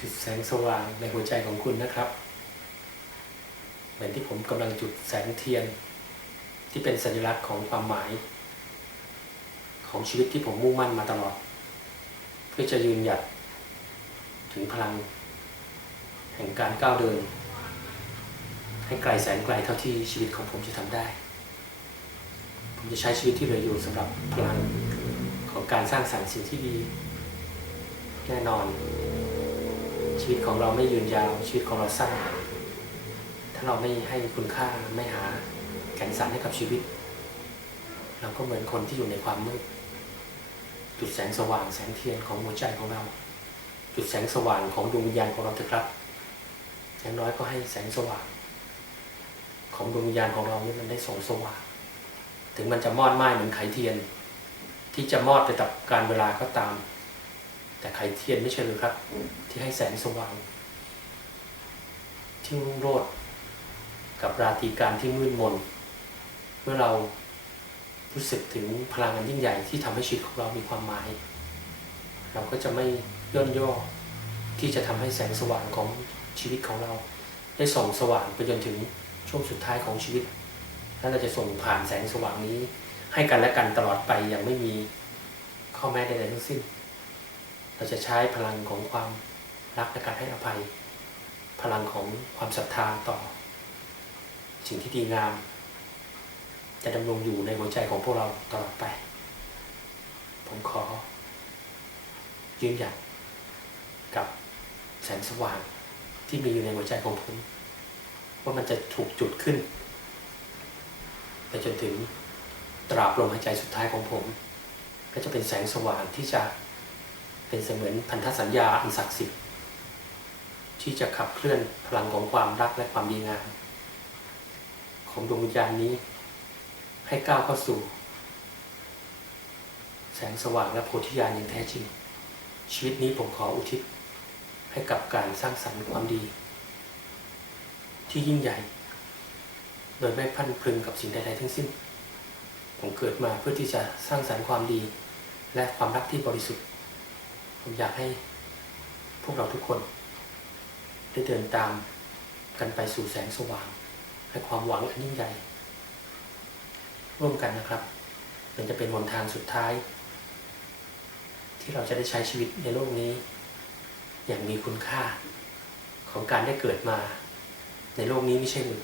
จุดแสงสว่างในหัวใจของคุณนะครับ เหมือนที่ผมกำลังจุดแสงเทียน ที่เป็นสัญลักษณ์ของความหมาย ของชีวิตที่ผมมุ่งมั่นมาตลอด เพื่อจะยืนหยัดถึงพลัง แห่งการก้าวเดิน ให้ไกลแสนไกลเท่าที่ชีวิตของผมจะทำได้ ผมจะใช้ชีวิตที่เหลืออยู่สำหรับพลังของการสร้างสรรค์สิ่งที่ดี แน่นอน ชีวิตของเราไม่ยืนยาวชีวิตของเราสั้นถ้าเราไม่ให้คุณค่าไม่หาแก่นสารให้กับชีวิต เราก็เหมือนคนที่อยู่ในความมืดจุดแสงสว่างแสงเทียนของหัวใจของเรา จุดแสงสว่างของดวงวิญญาณของเราเถอะครับอย่างน้อยก็ให้แสงสว่าง ของดวงวิญญาณของเรานี่มันได้ส่องสว่าง ถึงมันจะมอดไหม้เหมือนไขเทียน ที่จะมอดไปกับการเวลาก็ตาม แต่ไขเทียนไม่ใช่หรือครับ ที่ให้แสงสว่างที่รุ่งโรจน์กับราตรีการที่มืดมน เมื่อเรารู้สึกถึงพลังอันยิ่งใหญ่ที่ทำให้ชีวิตของเรามีความหมาย เราก็จะไม่ย่นย่อที่จะทำให้แสงสว่างของชีวิตของเรา ได้ส่องสว่างไปจนถึงช่วงสุดท้ายของชีวิต และเราจะส่งผ่านแสงสว่างนี้ ให้กันและกันตลอดไปอย่างไม่มีข้อแม้ใดๆทั้งสิ้น เราจะใช้พลังของความรักและการให้อภัย พลังของความศรัทธาต่อ สิ่งที่ดีงาม จะดำรงอยู่ในหัวใจของพวกเราตลอดไป ผมขอ ยืนหยัดกับแสงสว่างที่มีอยู่ในหัวใจของผม ว่ามันจะถูกจุดขึ้นไปจนถึงตราบลมหายใจสุดท้ายของผม ก็จะเป็นแสงสว่างที่จะ เป็นเสมือนพันธสัญญาอันศักดิ์สิทธิ์ที่จะขับเคลื่อนพลังของความรักและความดีงามของดวงวิญญาณนี้ ให้ก้าวเข้าสู่ แสงสว่างและโพธิญาณอย่างแท้จริง ชีวิตนี้ผมขออุทิศให้กับการสร้างสรรค์ความดี ที่ยิ่งใหญ่ โดยไม่พันพึงกับสิ่งใดๆทั้งสิ้น ผมเกิดมาเพื่อที่จะสร้างสรรค์ความดี และความรักที่บริสุทธิ์ ผมอยากให้พวกเราทุกคน ได้เดินตามกันไปสู่แสงสว่างและความหวังอันยิ่งใหญ่ ร่วมกันนะครับมันจะเป็นหนทางสุดท้าย ที่เราจะได้ใช้ชีวิตในโลกนี้ อย่างมีคุณค่าของการได้เกิดมา ในโลกนี้ไม่ใช่หรือ